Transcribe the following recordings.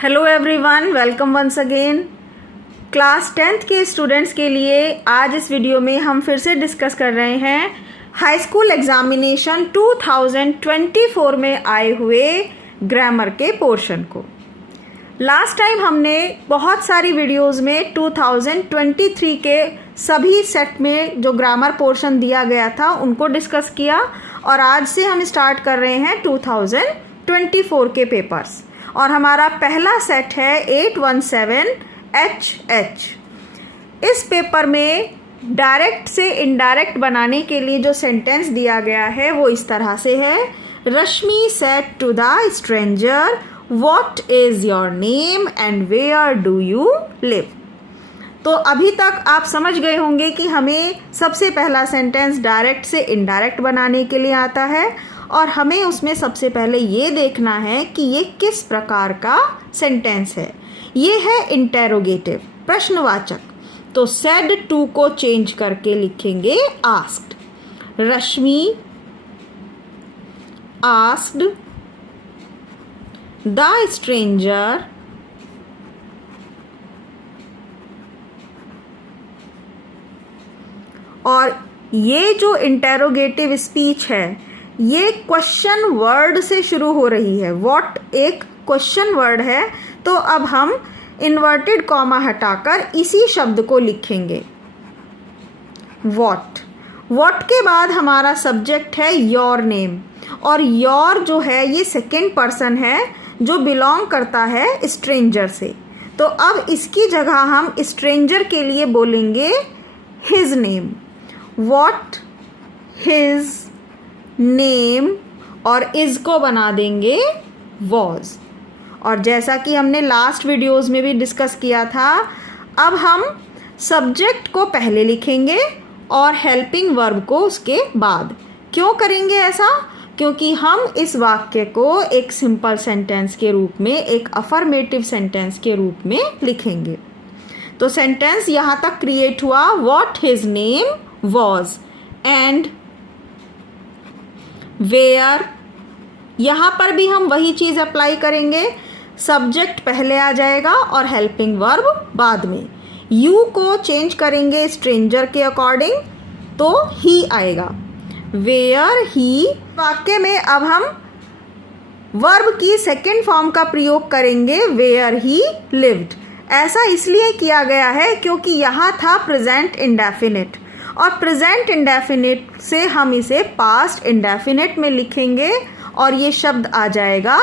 Hello everyone, welcome once again. Class 10th के students के लिए आज इस वीडियो में हम फिर से डिस्कस कर रहे हैं हाई स्कूल एग्जामिनेशन 2024 में आए हुए ग्रामर के पोर्शन को। लास्ट टाइम हमने बहुत सारी वीडियोस में 2023 के सभी सेट में जो ग्रामर पोर्शन दिया गया था उनको डिस्कस किया और आज से हम स्टार्ट कर रहे हैं 2024 के पेपर्स और हमारा पहला सेट है 817 HH। इस पेपर में डायरेक्ट से इनडायरेक्ट बनाने के लिए जो सेंटेंस दिया गया है वो इस तरह से है। Rashmi said to the stranger what is your name and where do you live. तो अभी तक आप समझ गए होंगे कि हमें सबसे पहला सेंटेंस डायरेक्ट से इनडायरेक्ट बनाने के लिए आता है और हमें उसमें सबसे पहले ये देखना है कि ये किस प्रकार का सेंटेंस है। ये है इंटेरोगेटिव, प्रश्नवाचक। तो सेड टू को चेंज करके लिखेंगे asked. Rashmi asked the stranger और ये जो इंटेरोगेटिव स्पीच है ये क्वेश्चन वर्ड से शुरू हो रही है। व्हाट एक क्वेश्चन वर्ड है, तो अब हम इन्वर्टेड कॉमा हटाकर इसी शब्द को लिखेंगे व्हाट के बाद हमारा सब्जेक्ट है योर नेम और योर जो है ये सेकेंड पर्सन है जो बिलोंग करता है स्ट्रेंजर से। तो अब इसकी जगह हम स्ट्रेंजर के लिए बोलेंगे his name. What his name और इज को बना देंगे वॉज। और जैसा कि हमने लास्ट वीडियोस में भी डिस्कस किया था, अब हम सब्जेक्ट को पहले लिखेंगे और हेल्पिंग वर्ब को उसके बाद। क्यों करेंगे ऐसा? क्योंकि हम इस वाक्य को एक सिंपल सेंटेंस के रूप में, एक अफर्मेटिव सेंटेंस के रूप में लिखेंगे। तो सेंटेंस यहाँ तक क्रिएट हुआ, what his name was and where. यहाँ पर भी हम वही चीज़ अप्लाई करेंगे, सब्जेक्ट पहले आ जाएगा और हेल्पिंग वर्ब बाद में। यू को चेंज करेंगे स्ट्रेंजर के अकॉर्डिंग तो ही आएगा। वेयर ही वाक्य में अब हम वर्ब की सेकेंड फॉर्म का प्रयोग करेंगे वेयर ही लिव्ड। ऐसा इसलिए किया गया है क्योंकि यहाँ था प्रेजेंट इंडेफिनिट और प्रेजेंट इंडेफिनिट से हम इसे पास्ट इंडेफिनिट में लिखेंगे और ये शब्द आ जाएगा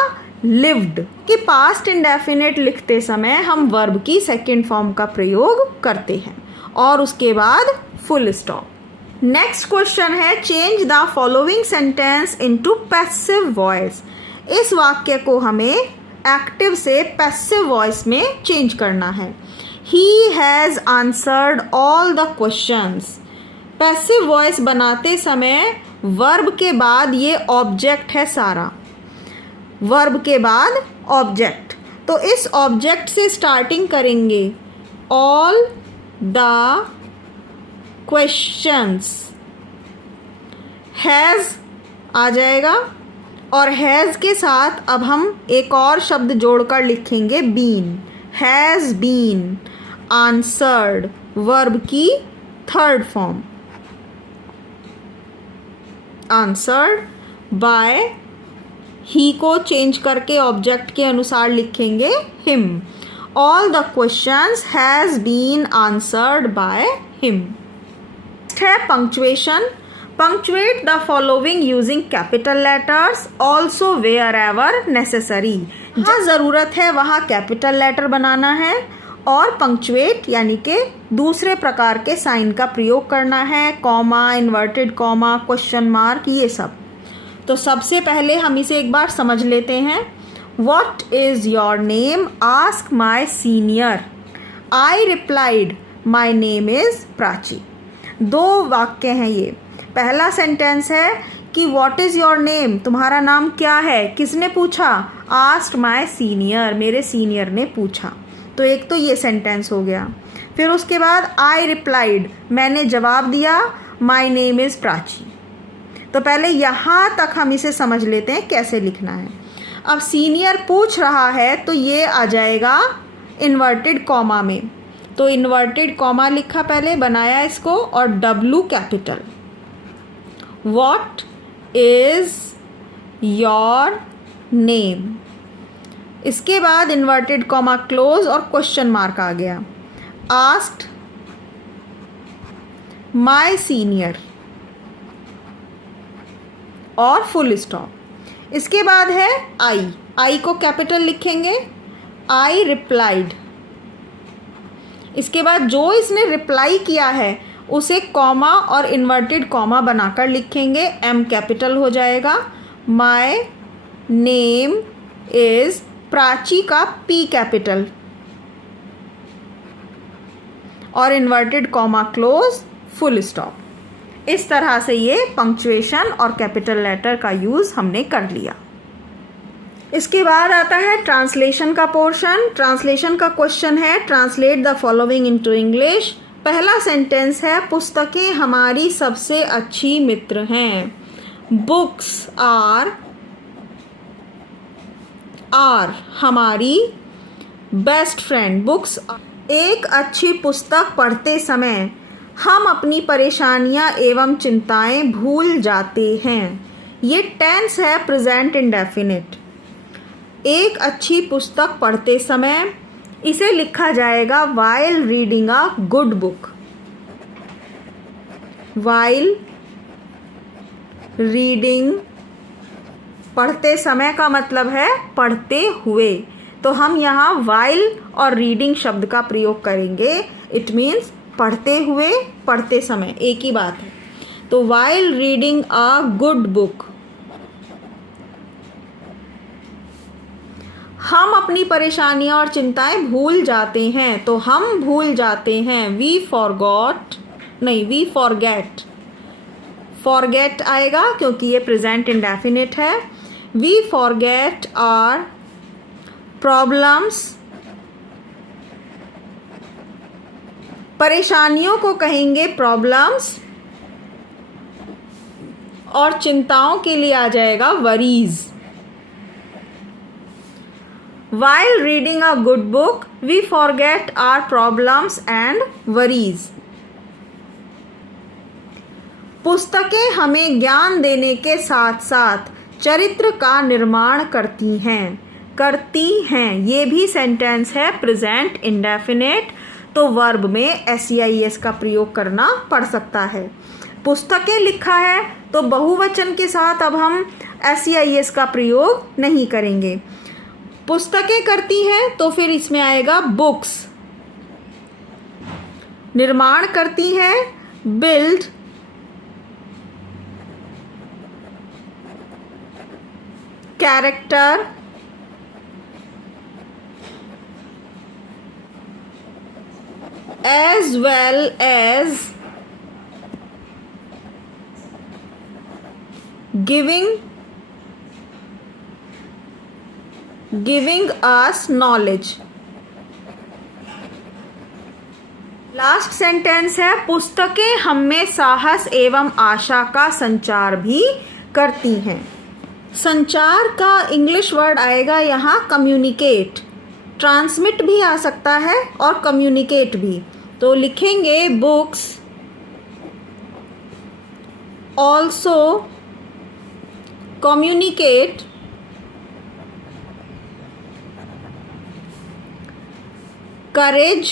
लिव्ड। कि पास्ट इंडेफिनिट लिखते समय हम वर्ब की सेकेंड फॉर्म का प्रयोग करते हैं और उसके बाद फुल स्टॉप। नेक्स्ट क्वेश्चन है change the following sentence into passive voice. इस वाक्य को हमें एक्टिव से पैसिव वॉइस में चेंज करना है। He has answered all the questions. Passive voice बनाते समय वर्ब के बाद ये ऑब्जेक्ट है सारा, वर्ब के बाद ऑब्जेक्ट। तो इस ऑब्जेक्ट से स्टार्टिंग करेंगे ऑल द क्वेश्चंस। हैज़ आ जाएगा और हैज़ के साथ अब हम एक और शब्द जोड़कर लिखेंगे been. Has been answered, verb की third form. Answered by, he को चेंज करके ऑब्जेक्ट के अनुसार लिखेंगे him. All the questions has been answered by him. Next है punctuation. Punctuate the following using capital letters also wherever necessary. जहाँ ज़रूरत है वहाँ कैपिटल लेटर बनाना है और पंक्चुएट यानी कि दूसरे प्रकार के साइन का प्रयोग करना है, comma, inverted comma, question mark, ये सब। तो सबसे पहले हम इसे एक बार समझ लेते हैं। What is your name ask my senior. I replied my name is Prachi. दो वाक्य हैं ये। पहला सेंटेंस है कि व्हाट इज़ योर नेम, तुम्हारा नाम क्या है, किसने पूछा? आस्क्ड माई सीनियर, मेरे सीनियर ने पूछा। तो एक तो ये सेंटेंस हो गया। फिर उसके बाद आई रिप्लाइड, मैंने जवाब दिया, माई नेम इज़ प्राची। तो पहले यहाँ तक हम इसे समझ लेते हैं कैसे लिखना है। अब सीनियर पूछ रहा है तो ये आ जाएगा इन्वर्टेड कॉमा में। तो इन्वर्टेड कॉमा लिखा पहले, बनाया इसको, और W capital. What is your name. इसके बाद इन्वर्टेड कॉमा क्लोज और क्वेश्चन मार्क आ गया। आस्क्ड माय सीनियर और फुल स्टॉप। इसके बाद है आई को कैपिटल लिखेंगे, आई रिप्लाइड। इसके बाद जो इसने रिप्लाई किया है उसे कॉमा और इन्वर्टेड कॉमा बनाकर लिखेंगे, एम कैपिटल हो जाएगा। माय नेम इज़ प्राची का पी कैपिटल और inverted comma close, full stop. इस तरह से ये पंक्चुएशन और कैपिटल लेटर का यूज़ हमने कर लिया। इसके बाद आता है ट्रांसलेशन का पोर्शन। ट्रांसलेशन का क्वेश्चन है, translate the following into English. पहला सेंटेंस है, पुस्तकें हमारी सबसे अच्छी मित्र हैं। बुक्स आर हमारी बेस्ट फ्रेंड। बुक्स। एक अच्छी पुस्तक पढ़ते समय हम अपनी परेशानियां एवं चिंताएं भूल जाते हैं। ये टेंस है प्रेजेंट इंडेफिनिट। एक अच्छी पुस्तक पढ़ते समय, इसे लिखा जाएगा while reading a good book. while reading, पढ़ते समय का मतलब है पढ़ते हुए, तो हम यहाँ while और रीडिंग शब्द का प्रयोग करेंगे। इट मीन्स पढ़ते हुए, पढ़ते समय, एक ही बात है। तो while reading a good book, हम अपनी परेशानियां और चिंताएं भूल जाते हैं। तो हम भूल जाते हैं, वी फॉरगेट। फॉरगेट आएगा क्योंकि ये प्रेजेंट इंडेफिनिट है। We forget our problems. परेशानियों को कहेंगे प्रॉब्लम्स और चिंताओं के लिए आ जाएगा worries. While reading a good book, we forget our problems and worries. पुस्तकें हमें ज्ञान देने के साथ साथ चरित्र का निर्माण करती हैं। ये भी सेंटेंस है प्रेजेंट इंडेफिनिट, तो वर्ब में SEIS का प्रयोग करना पड़ सकता है। पुस्तकें लिखा है तो बहुवचन के साथ अब हम SEIS का प्रयोग नहीं करेंगे। पुस्तकें करती हैं तो फिर इसमें आएगा बुक्स। निर्माण करती हैं, build. Character, as well as giving us knowledge। Last sentence है, पुस्तकें हम में साहस एवं आशा का संचार भी करती हैं। संचार का इंग्लिश वर्ड आएगा यहाँ कम्युनिकेट। ट्रांसमिट भी आ सकता है और कम्युनिकेट भी। तो लिखेंगे books also communicate courage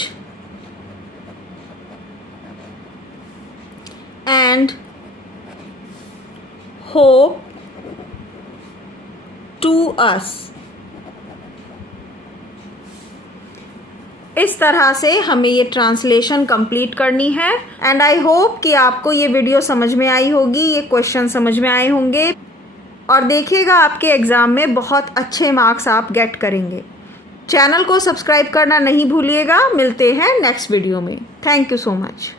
and hope to us। इस तरह से हमें ये ट्रांसलेशन कंप्लीट करनी है। एंड आई होप कि आपको ये वीडियो समझ में आई होगी, ये क्वेश्चन समझ में आए होंगे और देखिएगा आपके एग्ज़ाम में बहुत अच्छे मार्क्स आप गेट करेंगे। चैनल को सब्सक्राइब करना नहीं भूलिएगा। मिलते हैं नेक्स्ट वीडियो में। Thank you so much.